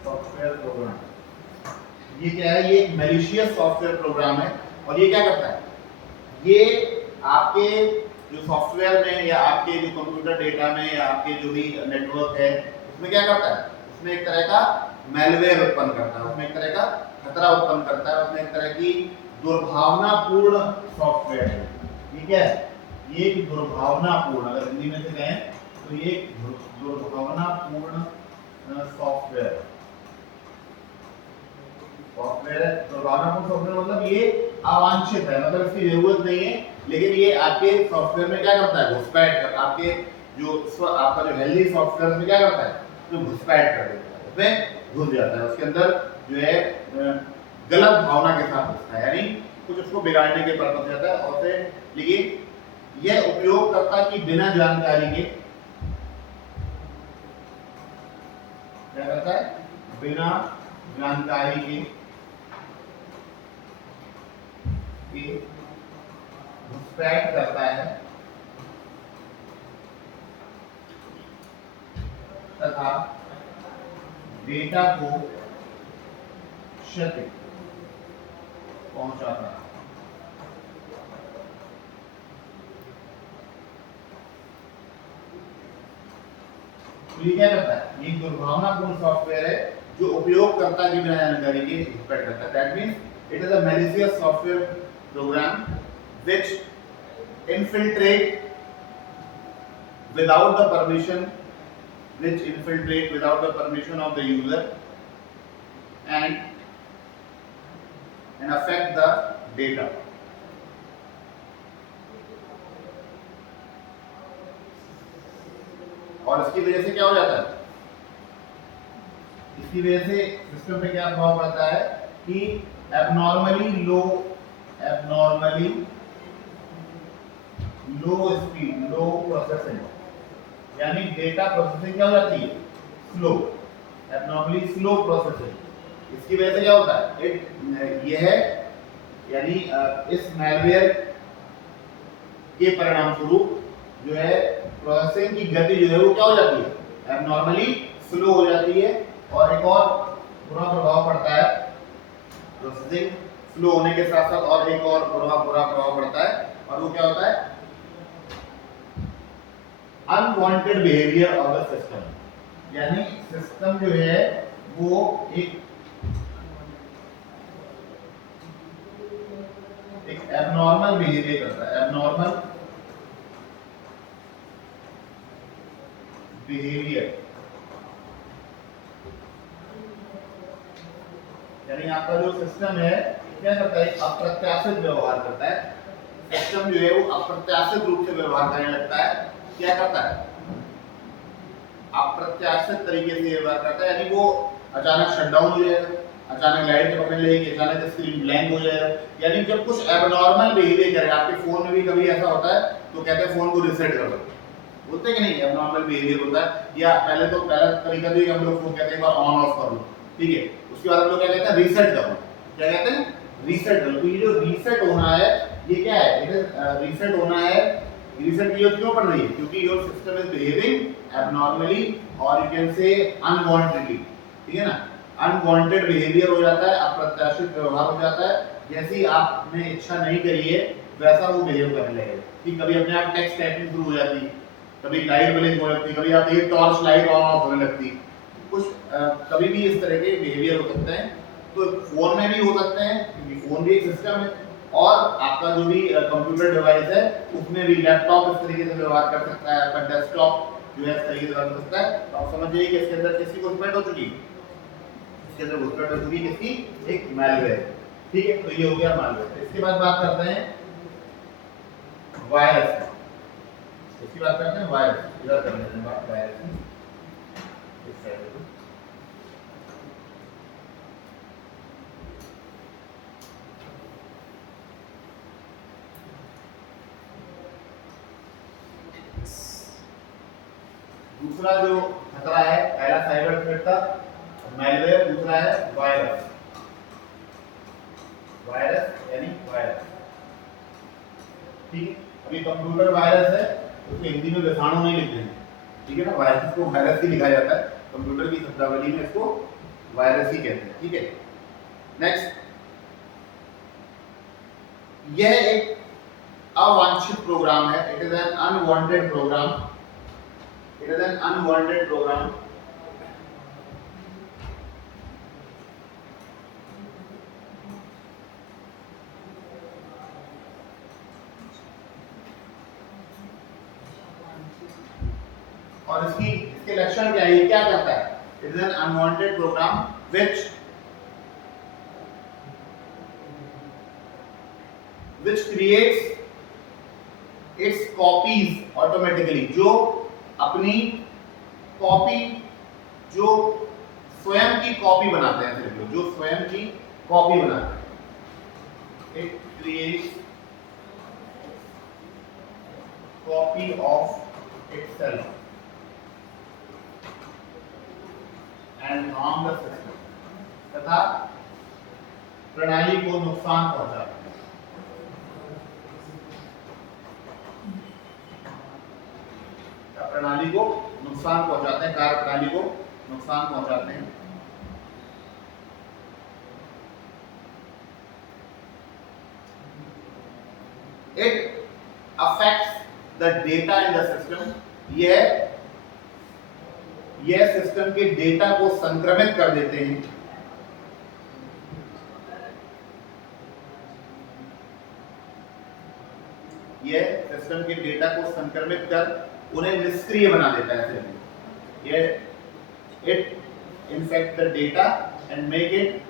Software program, ये क्या है? ये एक मैलिशियस सॉफ्टवेयर प्रोग्राम है। और ये क्या करता है? ये आपके जो सॉफ्टवेयर में या आपके जो कंप्यूटर डेटा में या आपके जो भी नेटवर्क है उसमें क्या करता है? उसमें एक तरह का मैलवेयर उत्पन्न करता है, उसमें एक तरह का खतरा उत्पन्न करता है, उसमें एक तरह की दुर्भावनापूर्ण सॉफ्टवेयर है। ठीक है, ये एक दुर्भावनापूर्ण, अगर हिंदी में से कहें तो ये दुर्भावनापूर्ण सॉफ्टवेयर सॉफ्टवेयर है। दुर्भावनापूर्ण सॉफ्टवेयर मतलब ये अवांछित है, मतलब इसकी जरूरत नहीं है, लेकिन ये आपके सॉफ्टवेयर में क्या करता है? घुसपैठ कर आपके जो आपका जो हेल्दी सॉफ्टवेयर में क्या करता है? जो घुसपैठ कर देता है, उसमें घुस जाता है, उसके अंदर जो है गलत भावना के साथ घुसता है, यानी कुछ उसको बिगाड़ने के पर्पज से जाता है। और फिर लेकिन यह उपयोगकर्ता की बिना जानकारी के क्या करता है? बिना जानकारी के घुसपैठ करता है तथा डेटा को क्षति पहुंचाता है। तो ये क्या करता है? ये दुर्भावनापूर्ण सॉफ्टवेयर है जो उपयोगकर्ता की बिना जानकारी के घुसपैठ करता है। That means it is a malicious software program which infiltrate without the permission of the user and affect the data. और इसकी वजह से क्या हो जाता है? इसकी वजह से सिस्टम पे क्या प्रभाव पड़ता है कि abnormally लो स्पीड, लो प्रोसेसिंग, यानी डेटा प्रोसेसिंग क्या हो जाती है? Slow, abnormally slow processing. इसकी वजह से क्या होता है? यह यानी इस मैलवेयर के परिणाम स्वरूप जो है प्रोसेसिंग की गति जो है वो क्या हो जाती है? एब्नॉर्मली स्लो हो जाती है। और एक और बुरा प्रभाव पड़ता है प्रोसेसिंग स्लो होने के साथ साथ, और एक और बुरा प्रभाव पड़ता है, और वो क्या होता है? Unwanted behaviour of the system, यानी सिस्टम जो है वो एक एबनॉर्मल बिहेवियर करता है, एबनॉर्मल बिहेवियर, यानी आपका जो सिस्टम है क्या करता है? अप्रत्याशित व्यवहार करता है। सिस्टम जो है वो अप्रत्याशित रूप से व्यवहार करने लगता है। क्या करता है? अप्रत्याशित तरीके से व्यवहार करता है, यानी वो अचानक शटडाउन हो जाएगा, अचानक लाइट चमकने लगेगी, अचानक स्क्रीन ब्लैंक हो जाएगा, यानी जब कुछ एबनॉर्मल बिहेवियर करेगा। आपके फोन में भी कभी ऐसा होता है तो कहते हैं फोन को रिसेट कर दो, बोलते कि नहीं? एबनॉर्मल बिहेवियर होता है। या पहला तरीका तो हम लोग फोन कहते हैं एक बार ऑन ऑफ कर लो, ठीक है, उसके बाद हम लोग क्या कहते हैं? रीसेट करो। क्या कहते हैं? रीसेट करो। तो ये जो रीसेट होना है ये क्या है? रीसेट होना है। रीसेट की जरूरत क्यों पड़ रही है? क्योंकि your system is behaving abnormally, और यू कैन से अनवांटेडली, ठीक है ना? अनवांटेड बिहेवियर हो जाता है, अप्रत्याशित व्यवहार हो जाता है। जैसी आपने इच्छा नहीं करी है वैसा वो बिहेव करने लगेगा। कि कभी अपने आप टेक्स्ट टाइपिंग शुरू हो जाती, कभी लाइट ब्लिंक होने लगती, कभी आप एक टॉर्च लाइट ऑन ऑफ होने लगती, कुछ कभी भी इस तरह के बिहेवियर हो सकते हैं। तो फोन में भी हो सकते हैं क्योंकि फोन भी एक सिस्टम है, और आपका जो भी कंप्यूटर डिवाइस है उसमें भी, लैपटॉप इस तरीके से व्यवहार कर सकता है, आपका डेस्कटॉप जो है इस तरीके से व्यवहार कर सकता है। तो आप समझ जाइए कि इसके अंदर किसकी घुसपैठ हो चुकी? इसके अंदर घुसपैठ हो चुकी किसकी? एक मैलवेयर। ठीक है, तो ये हो गया मैलवेयर। इसके बाद बात करते हैं वायरस। इसकी बात करते हैं वायरस। इधर कर लेते हैं बात वायरस की, इस साइड पे। दूसरा जो खतरा है, पहला साइबर थ्रेट था मैलवेयर, दूसरा है वायरस। वायरस यानी वायरस, ठीक है। अभी कंप्यूटर वायरस है, उसको हिंदी में विषाणु नहीं लिखते हैं, ठीक है ना? वायरस को वायरस ही लिखा जाता है। तो कंप्यूटर की शब्दावली में इसको वायरस ही कहते हैं, ठीक है। नेक्स्ट, यह एक अवांछित प्रोग्राम है, it is an unwanted program, it is an unwanted program. और इसके लक्षण क्या है, ये क्या करता है, it is an unwanted program which creates its copies automatically, जो अपनी कॉपी, जो स्वयं की कॉपी बनाते हैं, सिर्फ जो स्वयं की कॉपी बनाते हैं, it creates copy of itself and harm the system, तथा प्रणाली को नुकसान पहुंचाता है। प्रणाली को नुकसान पहुंचाते हैं, कार्य प्रणाली को नुकसान पहुंचाते हैं। It affects the data in the system, यह सिस्टम के डेटा को संक्रमित कर देते हैं। यह सिस्टम के डेटा को संक्रमित कर उन्हें निष्क्रिय बना देता है। ये it infect the data and make it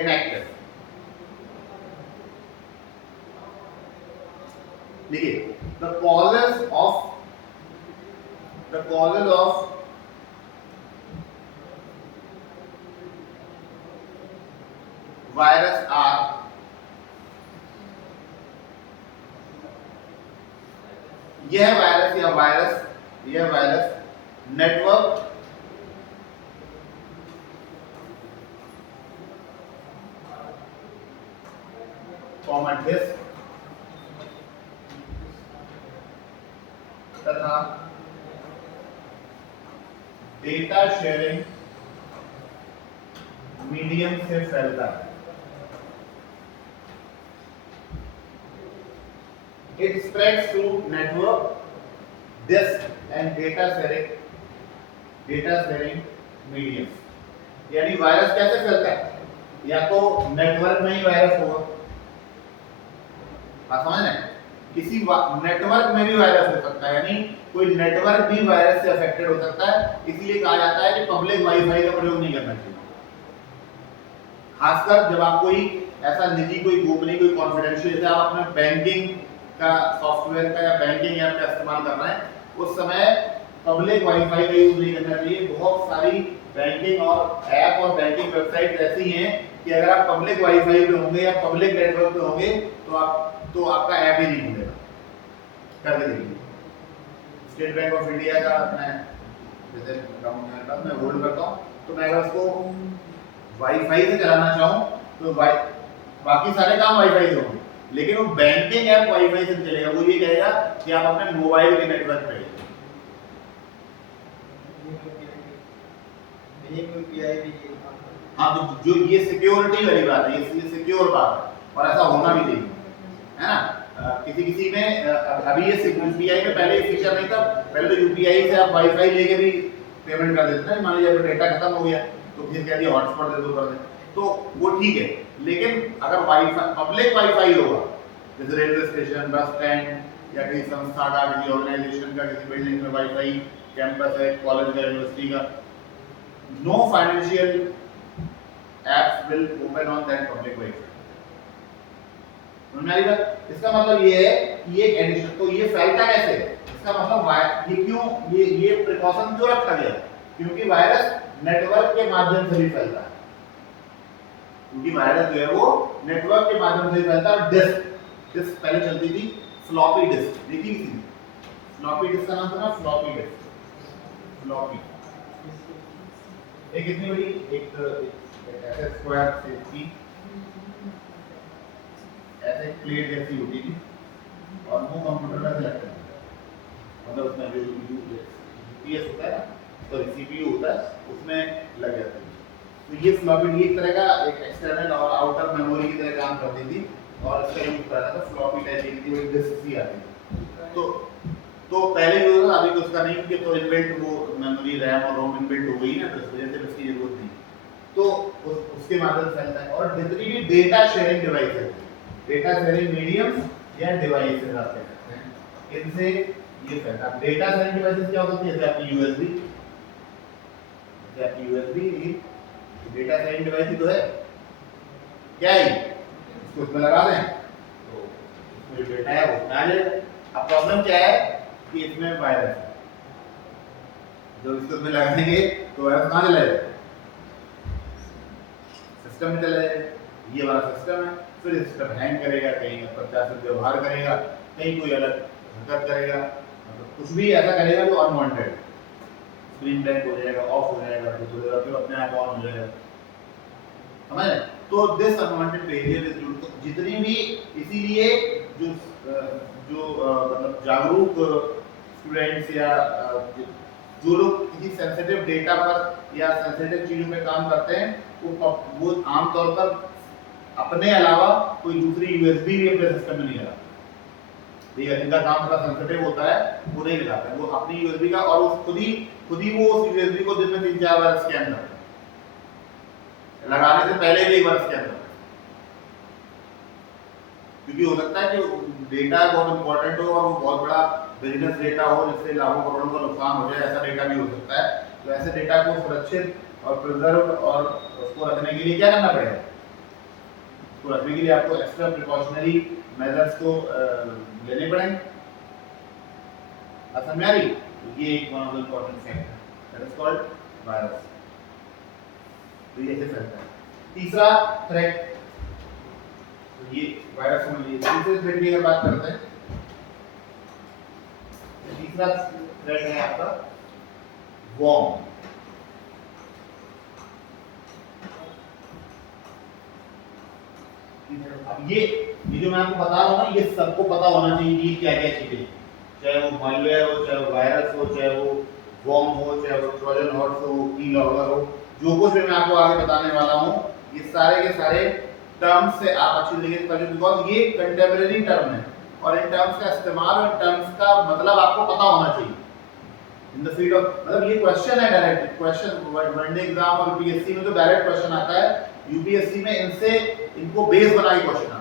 inactive. देखिए, the causes of virus are, यह वायरस नेटवर्क डिस्क तथा डेटा शेयरिंग मीडियम से फैलता है। It spreads through network, disk and data sharing medium। यानी वायरस कैसे फैलता है, या तो नेटवर्क में ही वायरस होगा, बात समझ रहे हैं, किसी नेटवर्क में भी वायरस हो सकता है, यानी कोई नेटवर्क भी वायरस से अफेक्टेड हो सकता है। इसीलिए कहा जाता है कि पब्लिक वाईफाई का प्रयोग नहीं करना चाहिए, खासकर जब आप कोई ऐसा निजी, कोई गोपनीय, कोई कॉन्फिडेंशियल, जैसे आप अपने बैंकिंग का सॉफ्टवेयर का या बैंकिंग ऐप का इस्तेमाल कर रहे हैं, उस समय पब्लिक वाईफाई का यूज नहीं करना चाहिए। बहुत सारी बैंकिंग और ऐप और बैंकिंग वेबसाइट ऐसी हैं कि अगर आप पब्लिक वाईफाई पे होंगे या पब्लिक नेटवर्क पे होंगे तो आपका ऐप ही नहीं खुलेगा। करके देखिए, स्टेट बैंक ऑफ इंडिया का मैं जैसे अकाउंट मेरे पास, मैं होल्ड करता हूँ, तो मैं अगर उसको वाईफाई से चलाना चाहूँ तो बाकी सारे काम वाईफाई से होंगे, लेकिन वो बैंकिंग ऐप वाईफाई से चलेगा। वो ये कहेगा कि आप अपने मोबाइल के नेटवर्क पे, हाँ, तो जो ये सिक्योरिटी वाली बात है, ये सिक्योर बात है और ऐसा होना भी चाहिए, है ना। किसी में अभी ये यूपीआई में पहले ये फीचर नहीं था, पहले तो यूपीआई से आप वाईफाई लेके भी पेमेंट कर देते थे। मान लीजिए डेटा खत्म हो गया तो फिर कह दिया हॉटस्पॉट दे दो, कर दे, तो वो ठीक है। लेकिन अगर वाईफाई, पब्लिक वाईफाई होगा, जैसे रेलवे स्टेशन, बस स्टैंड या किसी संस्था का, किसी ऑर्गेनाइजेशन का, किसी बिल्डिंग में वाईफाई कैंपस है, कॉलेज का, यूनिवर्सिटी का, no financial apps will open on that public wifi. समझ आई बात? इसका मतलब ये है कि ये एडिशन, तो ये फैलता कैसे, इसका मतलब ये क्यों, ये प्रिकॉशन क्यों रखा गया, क्योंकि वायरस नेटवर्क के माध्यम से भी फैलता है, क्योंकि वायरस जो है वो नेटवर्क के माध्यम से फैलता है। डिस्क पहले चलती थी फ्लॉपी डिस्क, देखी किसी ने फ्लॉपी डिस्क का नाम सुना? फ्लॉपी डिस्क, फ्लॉपी एक कितनी बड़ी, एक ऐसे स्क्वायर शेप की ऐसे प्लेट जैसी होती थी, और वो कंप्यूटर में सेलेक्ट करना है, मतलब उसमें जो यूपीएस होता है ना, सॉरी सीपीयू होता है, उसमें लग जाता है। तो ये फ्लॉपी एक तरह का एक एक्सटर्नल और आउटर मेमोरी की तरह काम करती थी, और इसका यूज करना था फ्लॉपी टाइप की थी, वो एक डिस्क सी आती थी। तो पहले यूज था, अभी तो उसका नहीं, क्योंकि तो इनबिल्ट वो मेमोरी रैम और रोम इनबिल्ट हो गई ना, तो इस वजह से उसकी जरूरत नहीं। तो उसके माध्यम से फैलता है। और जितनी भी data sharing devices, data sharing mediums या डिवाइसेस आप कह सकते हैं, इनसे ये फैलता है। डेटा शेयरिंग डिवाइसेस क्या होती है? जैसे आपकी यूएसबी, जैसे आपकी यूएसबी डेटा शेयरिंग डिवाइस ही तो है, क्या है? इसको उसमें लगा दें तो इसमें जो डेटा है वो आ जाएगा। अब प्रॉब्लम क्या है कि इसमें वायरस है, जब इसको उसमें लगाएंगे तो वायरस कहाँ चला जाएगा? सिस्टम में चला जाएगा। ये वाला सिस्टम है, फिर सिस्टम हैंग करेगा, कहीं प्रत्याशित से व्यवहार करेगा, कहीं कोई अलग हरकत करेगा, मतलब कुछ भी ऐसा करेगा जो अनवांटेड, स्क्रीन ब्लैंक हो जाएगा, ऑफ हो जाएगा, फिर अपने आप ऑन हो जाएगा, समझ? तो this unwanted behaviour is due to, जितनी भी, इसीलिए जो मतलब जागरूक स्टूडेंट्स या जो लोग किसी सेंसिटिव डेटा पर या सेंसिटिव चीजों पे काम करते हैं, वो आमतौर पर अपने अलावा कोई दूसरी यूएसबी भी अपने सिस्टम में नहीं लगाते। ठीक है, जिनका काम थोड़ा सेंसिटिव होता है वो नहीं लगाते हैं, वो अपनी यूएसबी का, और उस खुद ही वो उस यूएसबी को दिन में 3-4 बार स्कैन करते हैं, लगाने से पहले भी एक बार स्कैन करते हैं, क्योंकि हो सकता है कि डेटा बहुत इंपॉर्टेंट हो और वो बहुत बड़ा बिजनेस डेटा हो जिससे लाखों करोड़ों का नुकसान हो जाए, ऐसा डेटा भी हो सकता है। तो ऐसे डेटा को सुरक्षित और प्रिजर्व और उसको रखने के लिए क्या करना पड़ेगा? उसको रखने के लिए आपको एक्स्ट्रा प्रिकॉशनरी मेजर्स को लेने पड़ेंगे। समझ में आ रही? तो ये एक one of the important factor that is called virus. तो ये ऐसे फैलता है। तीसरा थ्रेट, तो ये वायरस समझ लीजिए। तीसरे थ्रेट की अगर बात करते हैं, तीसरा थ्रेट है आपका वॉर्म। अब ये जो मैं आपको बता रहा हूँ ना, ये सबको पता होना चाहिए कि क्या क्या चीजें, चाहे वो मालवेयर हो, चाहे वो वायरस हो, चाहे वो वॉर्म हो, चाहे वो ट्रोजन हॉर्स हो, कीलॉगर हो, जो कुछ भी मैं आपको आगे बताने वाला हूँ, ये सारे के सारे टर्म्स से आप अच्छी तरीके से समझो, बिकॉज ये कंटेम्परेरी टर्म है और इन टर्म्स का इस्तेमाल और टर्म्स का मतलब आपको पता होना चाहिए इन द फील्ड ऑफ, मतलब ये क्वेश्चन है डायरेक्ट क्वेश्चन, वनडे एग्जाम और यूपीएससी में तो डायरेक्ट क्वेश्चन आता है, यूपीएससी में इनको बेस बना के क्वेश्चन आता है।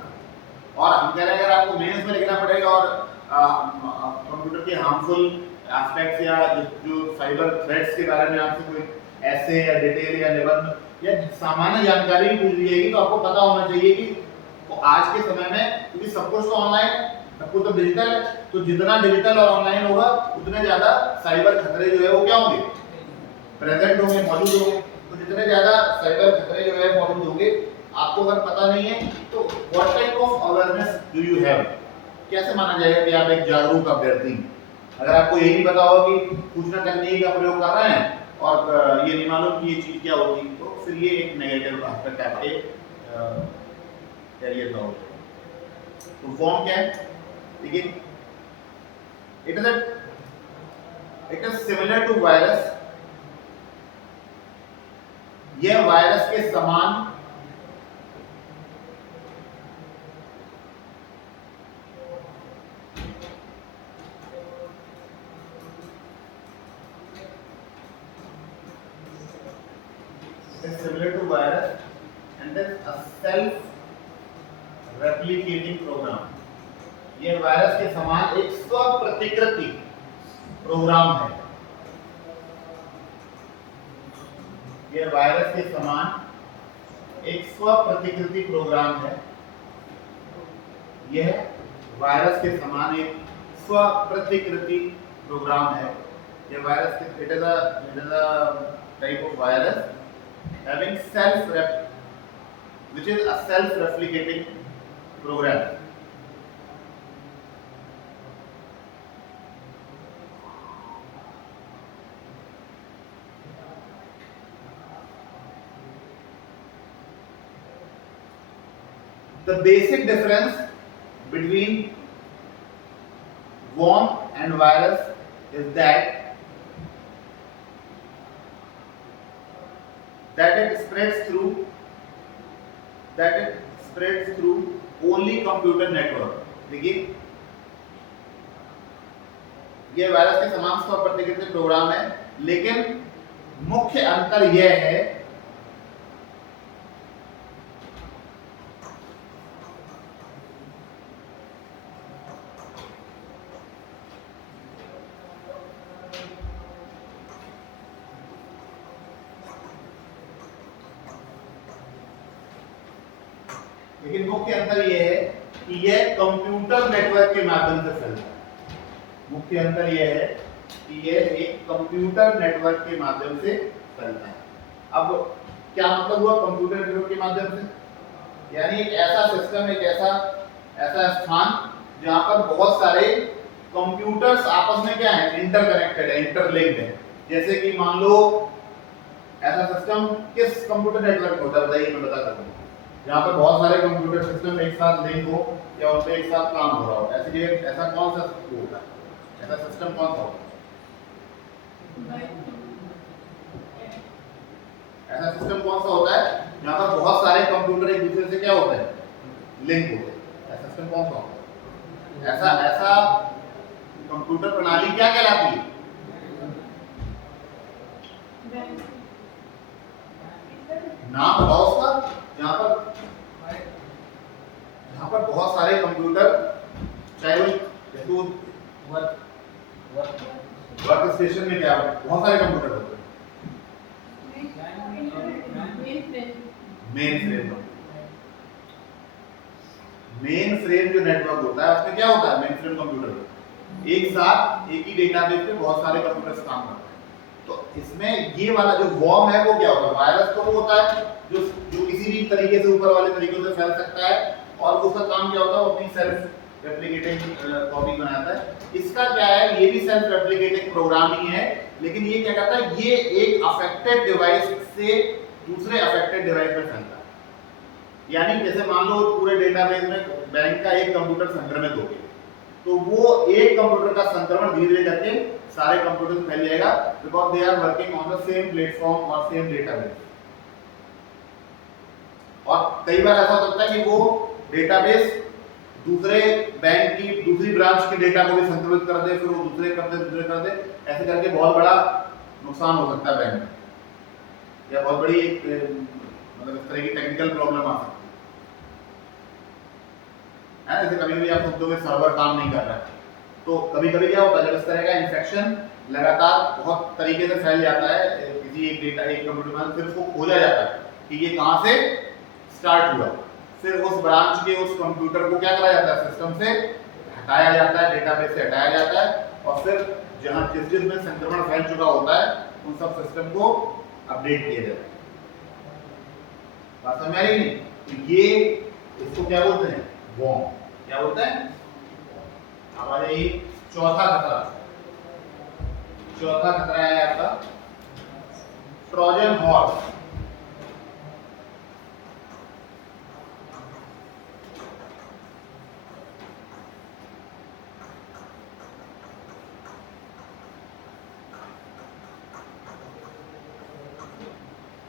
और हम कह रहे हैं अगर आपको मेंस में लिखना पड़ेगा और कंप्यूटर के हार्मफुल एस्पेक्ट्स या जो साइबर थ्रेट्स के बारे में आपसे कोई ऐसे या डिटेल या निबंध या सामान्य जानकारी पूछ ली जाएगी, तो आपको पता होना चाहिए कि तो आज के समय में, क्योंकि सब कुछ तो ऑनलाइन है, सब कुछ तो डिजिटल है, तो जितना डिजिटल और ऑनलाइन होगा उतने ज्यादा साइबर खतरे जो है वो क्या होंगे? प्रेजेंट होंगे, मौजूद होंगे। तो जितने ज्यादा साइबर खतरे जो है मौजूद होंगे, आपको अगर पता नहीं है तो what type of awareness do you have, कैसे माना जाएगा कि आप एक जागरूक अभ्यर्थी? अगर आपको यही नहीं पता होगा कि सूचना तकनीक का प्रयोग कर रहे हैं और ये नहीं मालूम कि ये चीज क्या होती, तो फिर ये एक नेगेटिव एस्पेक्ट आपके कैरियर का होगा। तो फॉर्म क्या है? देखिए, it is similar to virus. यह वायरस के समान similar to virus and is a self replicating program। यह वायरस के समान एक स्व प्रतिकृति प्रोग्राम है। यह वायरस के समान एक स्व प्रतिकृति प्रोग्राम है। यह वायरस के समान एक स्व प्रतिकृति प्रोग्राम है। यह वायरस के it is a type of virus having which is a self-replicating program। The basic difference between worm and virus is that it spreads through only computer network. देखिए ये वायरस के समान स्तर प्रतिकृति प्रोग्राम है, लेकिन मुख्य अंतर यह है लेकिन मुख्य अंतर यह है कि यह कंप्यूटर नेटवर्क के माध्यम से फैलता है। मुख्य अंतर यह है कि यह एक कंप्यूटर नेटवर्क के माध्यम से फैलता है। अब क्या मतलब हुआ कंप्यूटर नेटवर्क के माध्यम से? यानी एक ऐसा सिस्टम, एक ऐसा स्थान जहां पर बहुत सारे कंप्यूटर्स आपस में क्या है, इंटरकनेक्टेड है, इंटरलिंक्ड है। जैसे कि मान लो ऐसा सिस्टम किस कंप्यूटर नेटवर्क में होता है बताइए, मैं बता सकता हूँ। जहाँ पर बहुत सारे कंप्यूटर सिस्टम एक साथ लिंक हो या उन पे एक साथ काम हो रहा हो, ऐसा कौन सा होता है, ऐसा सिस्टम कौन सा होता है? ऐसा सिस्टम कौन सा होता है जहाँ पर बहुत सारे कंप्यूटर एक दूसरे से क्या होते हैं, लिंक होते हैं? ऐसा सिस्टम कौन सा होता है? ऐसा कंप्यूटर प्रणाली क्या कहलाती है? नाम बताओ उसका। जहाँ पर बहुत सारे कंप्यूटर, चाहे वो वर्क स्टेशन में क्या बहुत सारे कंप्यूटर होते हैं, मेन फ्रेम जो नेटवर्क होता है उसमें क्या होता है, मेन फ्रेम कंप्यूटर एक साथ एक ही डेटाबेस पे बहुत सारे कंप्यूटर्स काम करते हैं। तो इसमें ये वाला जो वॉर्म है वो क्या होता है, वायरस तो वो होता है जो किसी भी तरीके से ऊपर वाले तरीकों से फैल सकता है और उसका काम क्या होता है, वो अपनी सेल्फ रेप्लिकेटिंग कॉपी बनाता है। इसका क्या है, ये भी सेल्फ रेप्लिकेटिंग प्रोग्राम ही है, लेकिन ये क्या करता है, ये एक अफेक्टेड डिवाइस से दूसरे अफेक्टेड डिवाइस में फैलता है। यानी जैसे मान लो पूरे डेटाबेस में बैंक का एक कंप्यूटर संक्रमित हो गया, तो वो एक कंप्यूटर का संक्रमण धीरे धीरे करके सारे कंप्यूटर में फैल जाएगा, because they are working on the same platform और सेम डेटाबेस। और कई बार ऐसा होता है कि वो डेटाबेस दूसरे बैंक की दूसरी ब्रांच के डेटा को भी संक्रमित कर दे, फिर वो दूसरे कर दे, ऐसे करके बहुत बड़ा नुकसान हो सकता है बैंक में, या बहुत बड़ी मतलब इस तरह की टेक्निकल प्रॉब्लम आ सकती है। जैसे कभी-कभी आप खुद में सर्वर काम नहीं कर रहा है, तो कभी-कभी क्या होता है, जब इस तरह का इन्फेक्शन लगातार बहुत तरीके से फैल जाता है किसी एक कंप्यूटर में, फिर उसको खोजा जाता है कि ये कहाँ से स्टार्ट हुआ, फिर उस ब्रांच के उस कंप्यूटर को क्या करा जाता है, सिस्टम से हटाया जाता है, डेटाबेस से हटाया जाता है, और फिर जहां जिस में संक्रमण फैल चुका होता है उन सब सिस्टम को अपडेट किया जाता है। बात समझ आ रही है? तो ये इसको क्या बोलते हैं, वॉर्म। क्या बोलते हैं? हमारे चौथा खतरा है आपका ट्रोजन हॉर्स।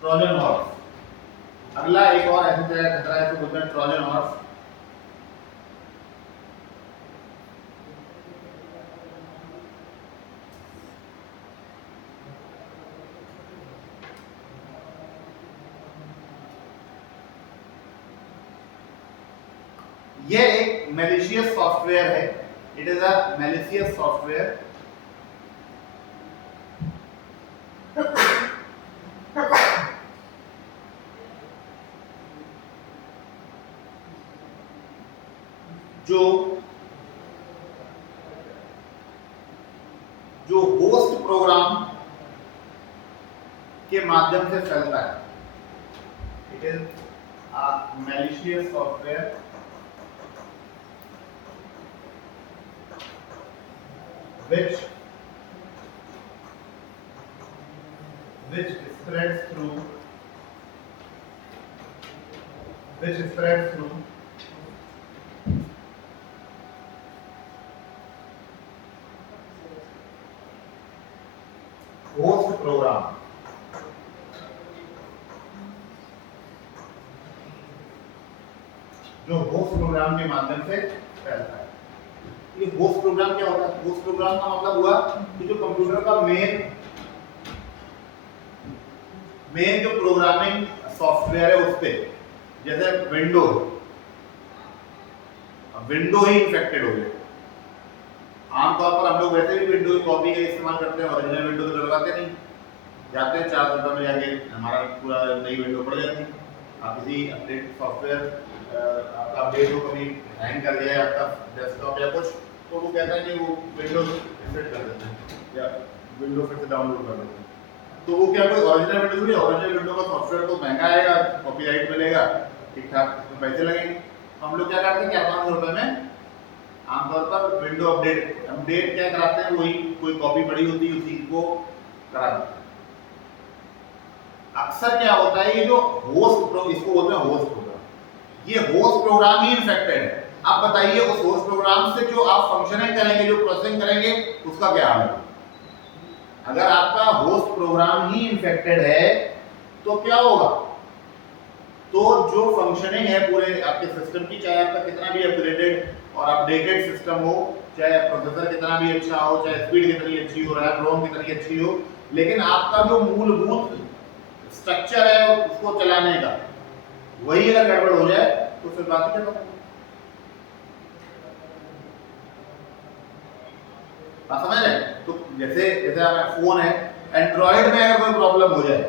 ट्रोजन हॉर्स अगला एक और ऐसा खतरा है, तो बोलते हैं ट्रोजन हॉर्स। यह एक मैलिशियस सॉफ्टवेयर है, it is a malicious software जो होस्ट प्रोग्राम के माध्यम से चलता है। It is a malicious software which spreads through program जो होस्ट प्रोग्राम के माध्यम से फैलता है। ये होस्ट प्रोग्राम क्या होता है? होस्ट प्रोग्राम का मतलब हुआ कि जो कंप्यूटर का मेन जो प्रोग्रामिंग सॉफ्टवेयर है उस पे, जैसे विंडो ही इन्फेक्टेड हो गए। आमतौर पर हम लोग वैसे भी विंडो की कॉपी का इस्तेमाल करते हैं, ओरिजिनल विंडो तो लगाते नहीं, जाते हैं 4 घंटों में जाके हमारा पूरा नई विंडो पड़ जाती है। आप किसी अपडेट सॉफ्टवेयर आपका अपडेट हो, कभी हैंग कर गया आपका डेस्कटॉप या कुछ, तो वो कहता है कि वो विंडोज इंस्टॉल कर देते हैं या विंडो फिर से डाउनलोड कर देते हैं। तो वो क्या, कोई ओरिजिनल विंडो नहीं, ओरिजिनल विंडो का सॉफ्टवेयर तो महंगा आएगा, कॉपीराइट मिलेगा, ठीक ठाक पैसे लगेंगे। हम लोग क्या करते हैं, 400-500 रुपए में आमतौर पर विंडो अपडेट क्या कराते हैं, वही कोई कॉपी पड़ी होती है उसी को करा देते हैं। अक्सर क्या होता है, ये जो इसको बोलते हैं होस्ट प्रोग्राम, ये होस्ट प्रोग्राम ही इन्फेक्टेड है। आप बताइए उस होस्ट प्रोग्राम से जो आप फंक्शनिंग करेंगे, जो प्रोसेसिंग करेंगे, उसका क्या हाल है? अगर आपका होस्ट प्रोग्राम ही इन्फेक्टेड है तो क्या होगा? तो जो फंक्शनिंग है पूरे आपके सिस्टम की, चाहे आपका कितना भी अपग्रेडेड और अपडेटेड सिस्टम हो, चाहे प्रोसेसर कितना भी अच्छा हो, चाहे स्पीड कितनी अच्छी हो, रैम रोम कितनी अच्छी हो, लेकिन आपका जो मूलभूत स्ट्रक्चर है उसको चलाने का, वही अगर गड़बड़ हो जाए तो फिर बात क्या करें? आप समझ रहे? तो जैसे आपका फोन है, एंड्रॉइड में अगर कोई प्रॉब्लम हो जाए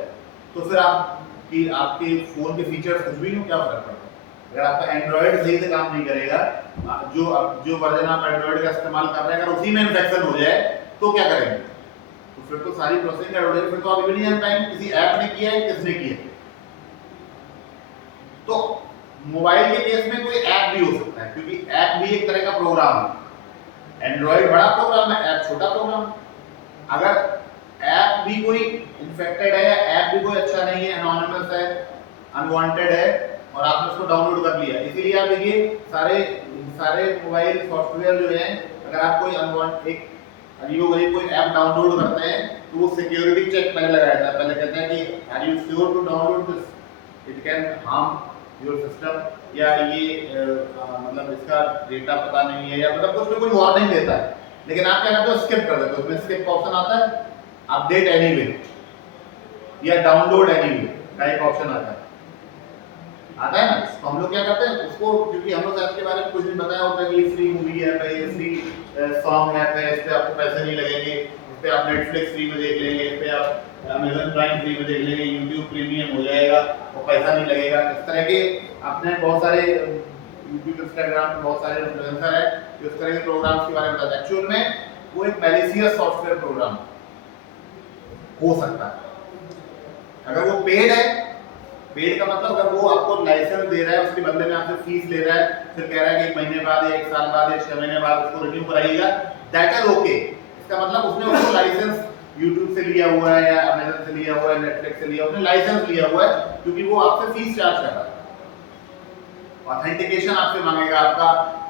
तो फिर आपके फोन के फीचर्स कुछ भी हो, क्या फर्क पड़ता है? अगर आपका एंड्रॉइड सही से काम नहीं करेगा, जो वर्जन आप एंड्रॉइड का इस्तेमाल कर रहे हैं अगर उसी में इन्फेक्शन हो जाए तो क्या करेंगे? तो फिर तो सारी प्रोसेसिंग गड़बड़ हो जाएगी, फिर तो आप भी नहीं जान पाएंगे किसी ऐप ने किया है किसने किया। तो मोबाइल के केस में कोई ऐप भी हो सकता है, क्योंकि ऐप भी एक तरह का प्रोग्राम है। एंड्रॉइड बड़ा प्रोग्राम है, ऐप छोटा प्रोग्राम। अगर ऐप भी कोई इन्फेक्टेड है या ऐप भी कोई अच्छा नहीं है, एनोनिमस है, अनवांटेड है, और आपने उसको डाउनलोड कर लिया, इसीलिए आप देखिए सारे मोबाइल सॉफ्टवेयर जो है, अगर आप कोई एक अजीबोगरीब कोई ऐप डाउनलोड करते हैं तो वो सिक्योरिटी चेक पहले लगाया जाता है। पहले कहते हैं कि are you sure to download this, it can harm your system, या ये मतलब इसका डेटा पता नहीं है, या मतलब कुछ भी कोई वार्निंग देता है। लेकिन आप क्या करते हो, स्किप कर देते हो। उसमें स्किप का ऑप्शन आता है, अपडेट एनीवे या डाउनलोड एनीवे का एक ऑप्शन आता है ना। तो हम लोग क्या करते हैं उसको, क्योंकि हम लोग ऐप के बारे में कुछ नहीं बताया होता है कि फ्री मूवी ऐप है, ये फ्री सॉन्ग ऐप है, इस पे आपको पैसे नहीं लगेंगे, इस पे आप नेटफ्लिक्स फ्री में देख लेंगे, इस पे आप अमेज़न प्राइम फ्री में देख लेंगे, यूट्यूब प्रीमियम हो जाएगा और पैसा नहीं लगेगा। इस तरह के आपने बहुत सारे यूट्यूब, इंस्टाग्राम बहुत सारे इन्फ्लुएंसर है जो इस तरह के प्रोग्राम्स के बारे में बताते हैं। एक्चुअल में वो एक मैलिशियस सॉफ्टवेयर प्रोग्राम हो सकता है। अगर वो पेड है, पेड का मतलब अगर वो आपको लाइसेंस दे रहा है, उसके बदले में आपसे फीस ले रहा है, फिर कह रहा है कि 1 महीने बाद या 1 साल बाद या 6 महीने बाद उसको रिन्यू कराइएगा, दैट इज ओके। इसका मतलब उसने उसको लाइसेंस YouTube से लिया हुआ है या Amazon से लिया हुआ है, Netflix से लिया, उसने लाइसेंस लिया हुआ है, क्योंकि वो आपसे फीस चार्ज कर रहा है। ऑथेंटिकेशन आपसे मांगेगा, आपका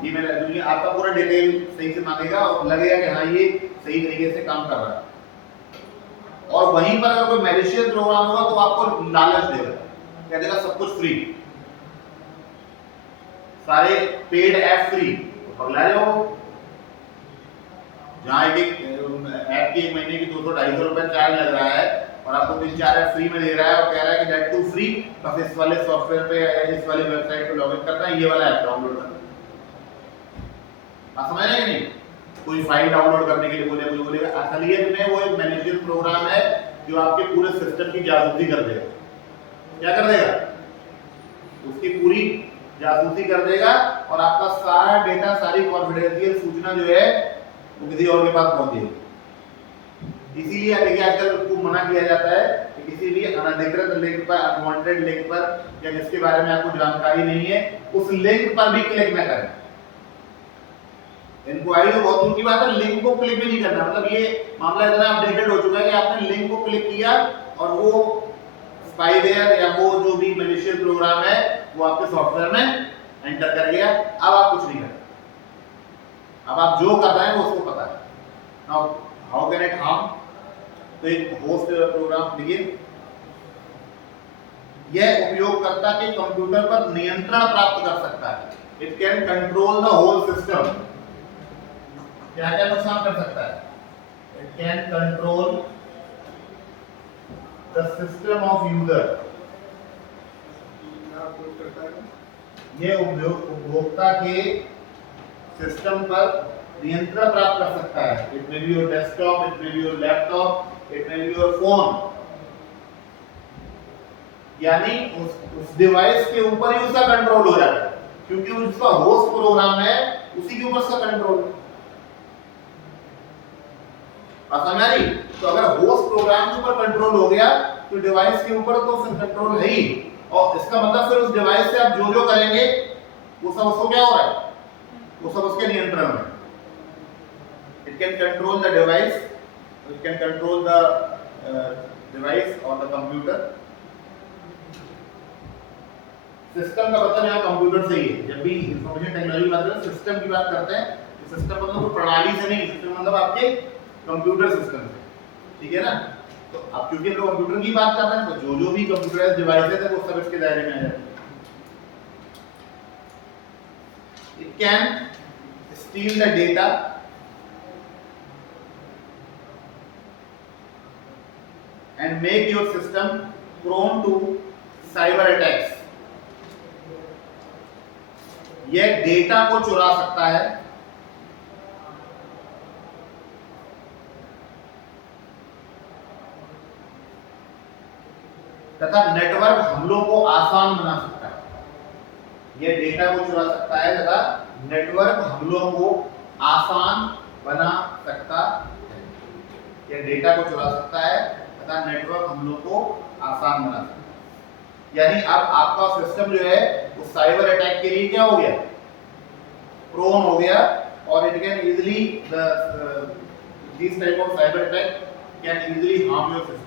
ईमेल आईडी, आपका पूरा डिटेल सही से मांगेगा और लगेगा कि हाँ ये सही तरीके से काम कर रहा है। और वहीं पर अगर कोई मैलिशियस प्रोग्राम होगा तो आपको लालच देगा, कह देगा सब कुछ फ्री, सारे पेड ऐप फ्री, तो पगला जाओ। जहाँ एक ऐप की 1 महीने की 200-250 रुपए चार्ज लग रहा है और आपको 3-4 ऐप फ्री में दे रहा है और कह रहा है कि दैट टू फ्री, बस इस वाले सॉफ्टवेयर पे या इस वाली वेबसाइट पे लॉगिन करना है, ये वाला ऐप डाउनलोड करना है। आप समझ रहे हैं कि नहीं? कोई फाइल डाउनलोड करने के लिए बोलेगा, असलियत में वो एक मैलिशियस प्रोग्राम है जो आपके पूरे सिस्टम की जासूसी कर देगा। क्या कर देगा? उसकी पूरी जासूसी कर देगा और आपका सारा डेटा, सारी कॉन्फिडेंशियल सूचना जो है वो किसी और के पास पहुंचेगी। इसीलिए देखिए आजकल खूब मना किया जाता है कि किसी भी अनधिकृत लिंक पर, अनवांटेड लिंक पर, या जिसके बारे में आपको जानकारी नहीं है, उस लिंक पर भी क्लिक न करें। इंक्वायरी तो बहुत दूर की बात है, लिंक को क्लिक भी नहीं करना। मतलब ये मामला इतना अपडेटेड हो चुका है कि आपने लिंक को क्लिक किया और वो स्पाईवेयर या वो जो भी मैलिशियस प्रोग्राम है वो आपके सॉफ्टवेयर में एंटर कर गया। अब आप कुछ नहीं करते, अब आप जो कर रहे हैं वो उसको पता है। Now how can it harm? तो एक होस्ट प्रोग्राम देखिए, यह उपयोगकर्ता के कंप्यूटर पर नियंत्रण प्राप्त कर सकता है। It can control the whole system. क्या क्या नुकसान कर सकता है? It can control the system of user. ये उपभोक्ता के सिस्टम पर नियंत्रण प्राप्त कर सकता है। It may be your desktop, it may be your laptop, it may be your phone, यानी उस डिवाइस के ऊपर ही उसका कंट्रोल हो जाता है, क्योंकि उसका होस्ट प्रोग्राम है, उसी के ऊपर उसका कंट्रोल है। समझ आ रही? तो अगर होस्ट प्रोग्राम के ऊपर कंट्रोल हो गया तो डिवाइस के ऊपर तो फिर कंट्रोल है ही, और इसका मतलब फिर उस डिवाइस से आप जो जो करेंगे वो सब उसको क्या हो रहा है, वो सब उसके नियंत्रण में। It can control the device, it can control the device और द कंप्यूटर। सिस्टम का मतलब यहाँ कंप्यूटर से ही है। जब भी इंफॉर्मेशन टेक्नोलॉजी की बात करते हैं, सिस्टम की बात करते हैं, तो सिस्टम मतलब प्रणाली से नहीं, सिस्टम मतलब आपके कंप्यूटर सिस्टम से, ठीक है ना। तो अब क्योंकि हम लोग कंप्यूटर की बात कर रहे हैं, तो जो भी कंप्यूटराइज्ड डिवाइसेस है वो सब इसके दायरे में आ जाते हैं। It can steal the data and make your system prone to cyber attacks. यह डेटा को चुरा सकता है तथा नेटवर्क हमलों को आसान बना सकता है। यह डेटा को चुरा सकता है तथा नेटवर्क हमलों को आसान बना सकता है। यह डेटा को चुरा सकता है तथा नेटवर्क हमलों को आसान बना सकता है। यानी अब आपका सिस्टम जो है वो साइबर अटैक के लिए क्या हो गया, प्रोन हो गया, और it can easily this type of cyber attack can easily harm your system.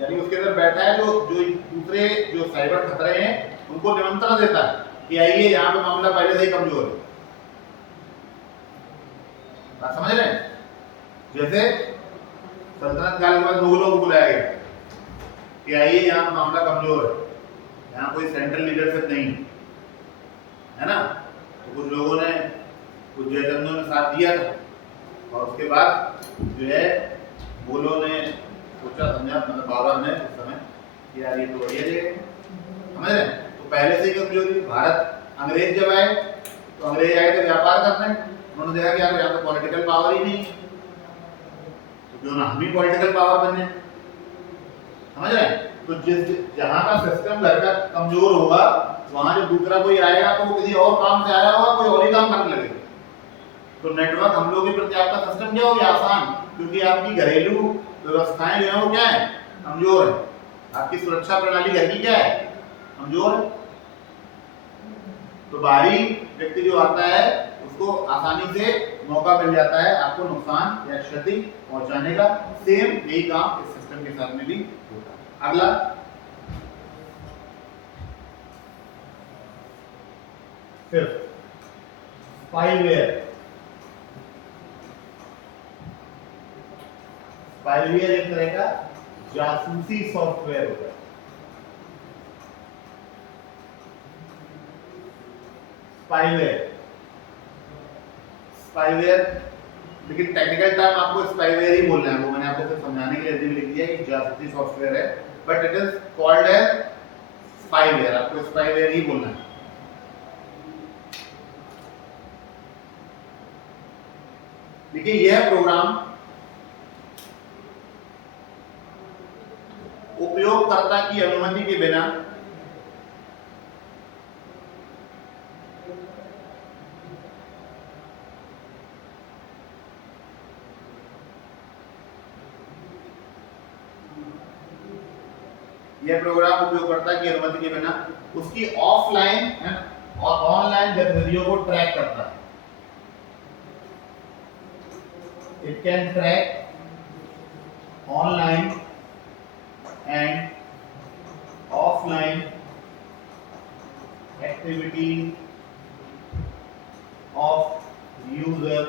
यानी उसके अंदर बैठा है जो दूसरे जो साइबर खतरे हैं उनको निमंत्रण देता है कि आइए यहाँ पे मामला पहले से ही कमजोर है। बात समझ रहे हैं? जैसे सल्तनत काल के बाद मुगलों को बुलाया गया कि आइए यहाँ मामला कमजोर है, यहाँ कोई सेंट्रल लीडरशिप नहीं है ना। तो कुछ लोगों ने, कुछ जयचंदों ने साथ दिया था, और उसके बाद जो है मुगलों ने सोचा समझा, मतलब बाबर ने उस समय कि यार ये तो बढ़िया जगह, समझ रहे हैं। तो पहले से ही कमजोरी, भारत अंग्रेज जब आए तो अंग्रेज आए थे व्यापार करने, उन्होंने देखा कि यार यहाँ पे पॉलिटिकल पावर ही नहीं, तो क्यों ना हम ही पॉलिटिकल पावर बने, समझ रहे हैं। तो जिस जहां का सिस्टम घर का कमजोर होगा, वहां जो दूसरा कोई आएगा तो वो किसी और काम से आया होगा, कोई और ही काम करने लगेगा। तो नेटवर्क हम लोग के प्रति आपका सिस्टम क्या हो गया, आसान, क्योंकि आपकी घरेलू व्यवस्थाएं जो है वो क्या है, कमजोर है। आपकी सुरक्षा प्रणाली घर की क्या है, कमजोर है। तो बाहरी व्यक्ति जो आता है उसको आसानी से मौका मिल जाता है आपको नुकसान या क्षति पहुंचाने का। सेम यही काम इस सिस्टम के साथ में भी होता है। अगला, फिर स्पाईवेयर। स्पाईवेयर एक तरह का जासूसी सॉफ्टवेयर होता है। स्पाईवेयर, लेकिन टेक्निकल टर्म आपको स्पाईवेयर ही बोलना है, वो मैंने आपको सिर्फ समझाने के लिए लिख दिया कि जासूसी सॉफ्टवेयर है, but it is called as spyware. आपको स्पाईवेयर ही बोलना है। देखिए यह प्रोग्राम उपयोगकर्ता की अनुमति के बिना यह प्रोग्राम उपयोगकर्ता की अनुमति के बिना उसकी ऑफलाइन और ऑनलाइन गतिविधियों को ट्रैक करता है। It can track online and offline activity of user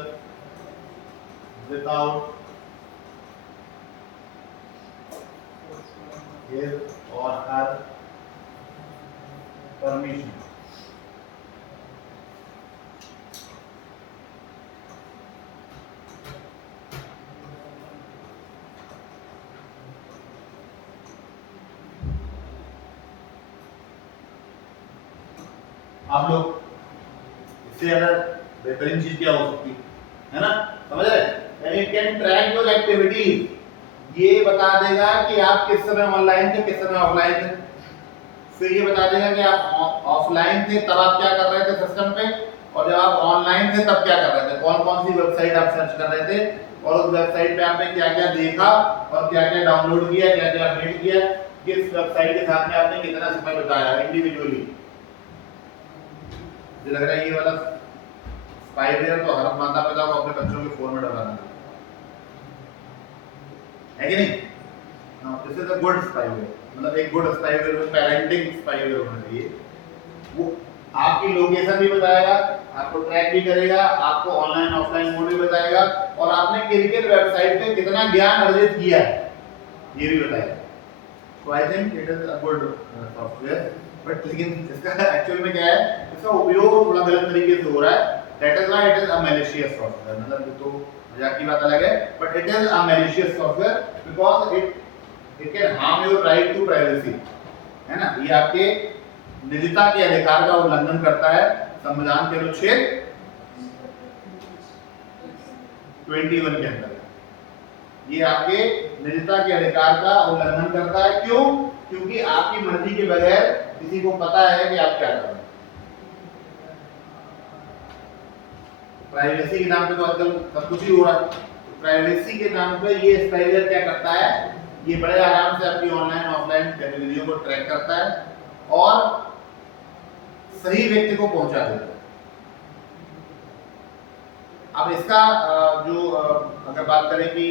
without his or her permission. आप लोग इससे अगर बेहतरीन चीज क्या हो सकती है ना, समझ रहे? यानी it can track your activities, ये बता देगा कि आप किस समय ऑनलाइन थे, किस समय ऑफलाइन थे। फिर ये बता देगा कि आप ऑफलाइन थे तब आप क्या कर रहे थे सिस्टम पे, और जब आप ऑनलाइन थे तब क्या कर रहे थे, कौन कौन सी वेबसाइट आप सर्च कर रहे थे, और उस वेबसाइट पे आपने क्या क्या देखा और क्या क्या डाउनलोड किया, क्या क्या अपडेट किया, किस वेबसाइट के साथ में आपने कितना समय बिताया इंडिविजुअली। मुझे लग रहा है ये वाला स्पाईवेयर तो हर माता पिता को अपने बच्चों के फोन में डलवाना है कि नहीं? This is a good spyware, मतलब एक गुड स्पाईवेयर, पेरेंटिंग स्पाईवेयर होना चाहिए। वो आपकी लोकेशन भी बताएगा, आपको ट्रैक भी करेगा, आपको ऑनलाइन ऑफलाइन मोड भी बताएगा, और आपने किन-किन वेबसाइट पे कितना ज्ञान अर्जित किया है ये भी बताएगा। तो I think it is a good software, but लेकिन इसका एक्चुअल में क्या है, इसका उपयोग थोड़ा गलत तरीके से हो रहा है। That is why it is a malicious software, मतलब तो मजाक की बात अलग है, but it is a malicious software because it can harm your right to privacy, है ना? ये आपके निजता के अधिकार का उल्लंघन करता है, संविधान के अनुच्छेद 21 के अंदर। ये आपके निजता के अधिकार का उल्लंघन करता है। क्यों? क्योंकि आपकी मर्जी के बगैर किसी को पता है कि आप क्या कर रहे हैं। प्राइवेसी के नाम पे तो आजकल सब कुछ ही हो रहा है। तो प्राइवेसी के नाम पे ये स्पाईवेयर क्या करता है, ये बड़े आराम से आपकी ऑनलाइन ऑफलाइन गतिविधियों को ट्रैक करता है और सही व्यक्ति को पहुंचा देता है। अब इसका जो अगर बात करें कि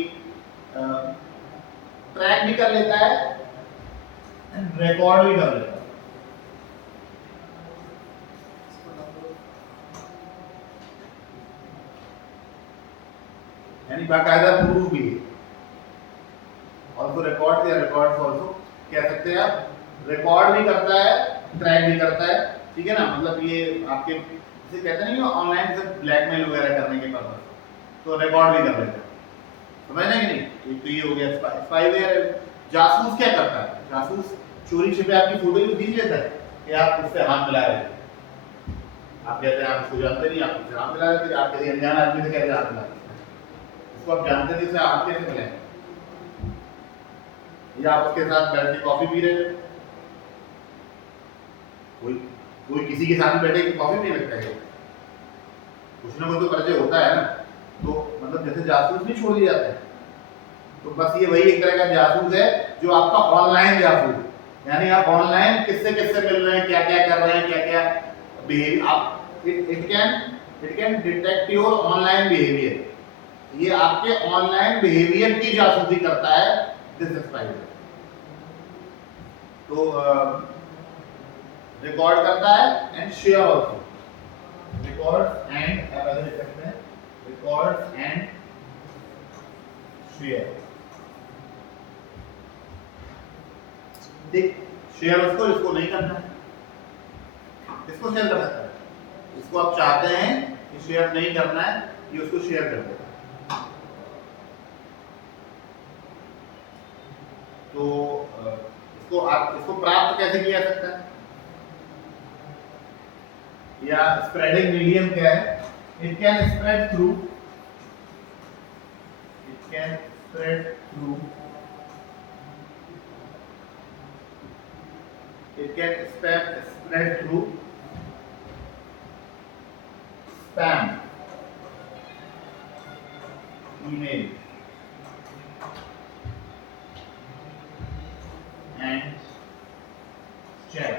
ट्रैक भी कर लेता है, रिकॉर्ड भी कर लेता है। यानी बाकायदा प्रूफ भी है। और तो रिकॉर्ड या रिकॉर्ड्स आल्सो कह सकते हैं आप, रिकॉर्ड भी करता है, ट्रैक भी करता है, ठीक है ना? मतलब ये आपके जैसे कहते नहीं हो ऑनलाइन से ब्लैकमेल वगैरह करने के पर्पस, तो रिकॉर्ड भी कर लेता है। समझना कि नहीं? एक तो ये हो गया स्पाईवेयर। जासूस क्या करता है? जासूस चोरी छिपे आपकी फोटो भी खींच लेता है कि आप उससे हाथ मिला रहे हैं। आप कहते हैं आप उसको जानते नहीं, आप उससे हाथ मिला रहे थे, आप किसी अनजान आदमी से कैसे हाथ मिला रहे हैं? उसको आप जानते थे, उससे हाथ कैसे मिलाए? या आप उसके साथ बैठ के कॉफी पी रहे थे, कोई किसी के साथ बैठे के कॉफी पी लगता है, कुछ ना कुछ तो परिचय होता है ना। तो मतलब जैसे जासूस नहीं छोड़ दिया जाता है, तो बस ये वही एक तरह का जासूस है जो आपका ऑनलाइन जासूस, यानी आप ऑनलाइन किससे किससे मिल रहे हैं, क्या क्या कर रहे हैं, क्या क्या बिहेवियर आप it can detect your online behaviour. ये आपके ऑनलाइन बिहेवियर की जासूसी करता है दिस स्पाईवेयर। तो रिकॉर्ड करता है and share also, record and आप ऐसे लिख सकते हैं, रिकॉर्ड एंड शेयर। देख शेयर उसको, इसको नहीं करना है, इसको शेयर कर सकता है, इसको आप चाहते हैं कि शेयर नहीं करना है, ये उसको शेयर कर देगा। तो इसको आप इसको प्राप्त कैसे किया सकता है, या स्प्रेडिंग मीडियम क्या है? It can spread through, it can spread through, it can spread through spam email and chat.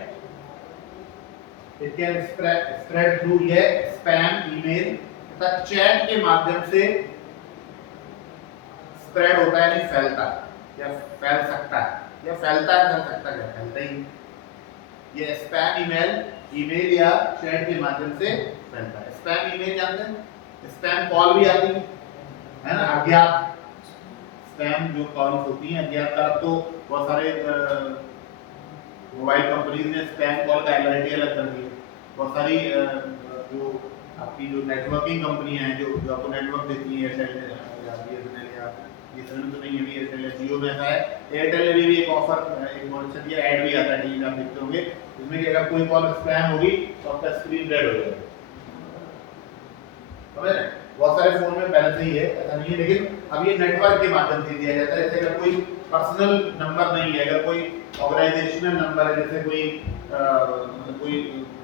It can spread through ये spam email तथा चैट के माध्यम से स्प्रेड होता है, नहीं फैलता या फैल सकता है, या फैलता है, फैल सकता है, फैलता ही। ये स्पैम ईमेल या चैट के माध्यम से फैलता है। स्पैम ईमेल जानते हैं, स्पैम कॉल भी आती है ना, अज्ञात स्पैम जो कॉल्स होती हैं, ज्यादातर तो बहुत सारे मोबाइल कंपनीज ने स्पैम कॉल का एलर्ट अलग कर दिया। बहुत सारी जो आपकी जो नेटवर्किंग कंपनियां हैं जो आपको नेटवर्क देती हैं, एयरटेल या बीएसएनएल या बीएसएनएल तो नहीं है, एयरटेल या जियो में ऐसा है। एयरटेल ने भी एक ऑफर एक बहुत अच्छा दिया, ऐड भी आता है टीवी में, आप देखते होंगे इसमें कि अगर कोई कॉल स्पैम होगी तो आपका स्क्रीन रेड हो जाएगा। समझ रहे हैं? बहुत सारे फोन में पहले से ही है, ऐसा नहीं है, लेकिन अब ये नेटवर्क के माध्यम से दिया जाता है। जैसे अगर कोई पर्सनल नंबर नहीं है, अगर कोई ऑर्गेनाइजेशनल नंबर है, जैसे कोई मतलब कोई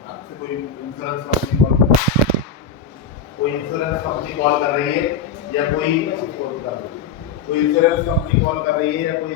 आपसे कोई इंश्योरेंस कंपनी कॉल कर रही है या कोई इंश्योरेंस कंपनी कॉल कर रही है या कोई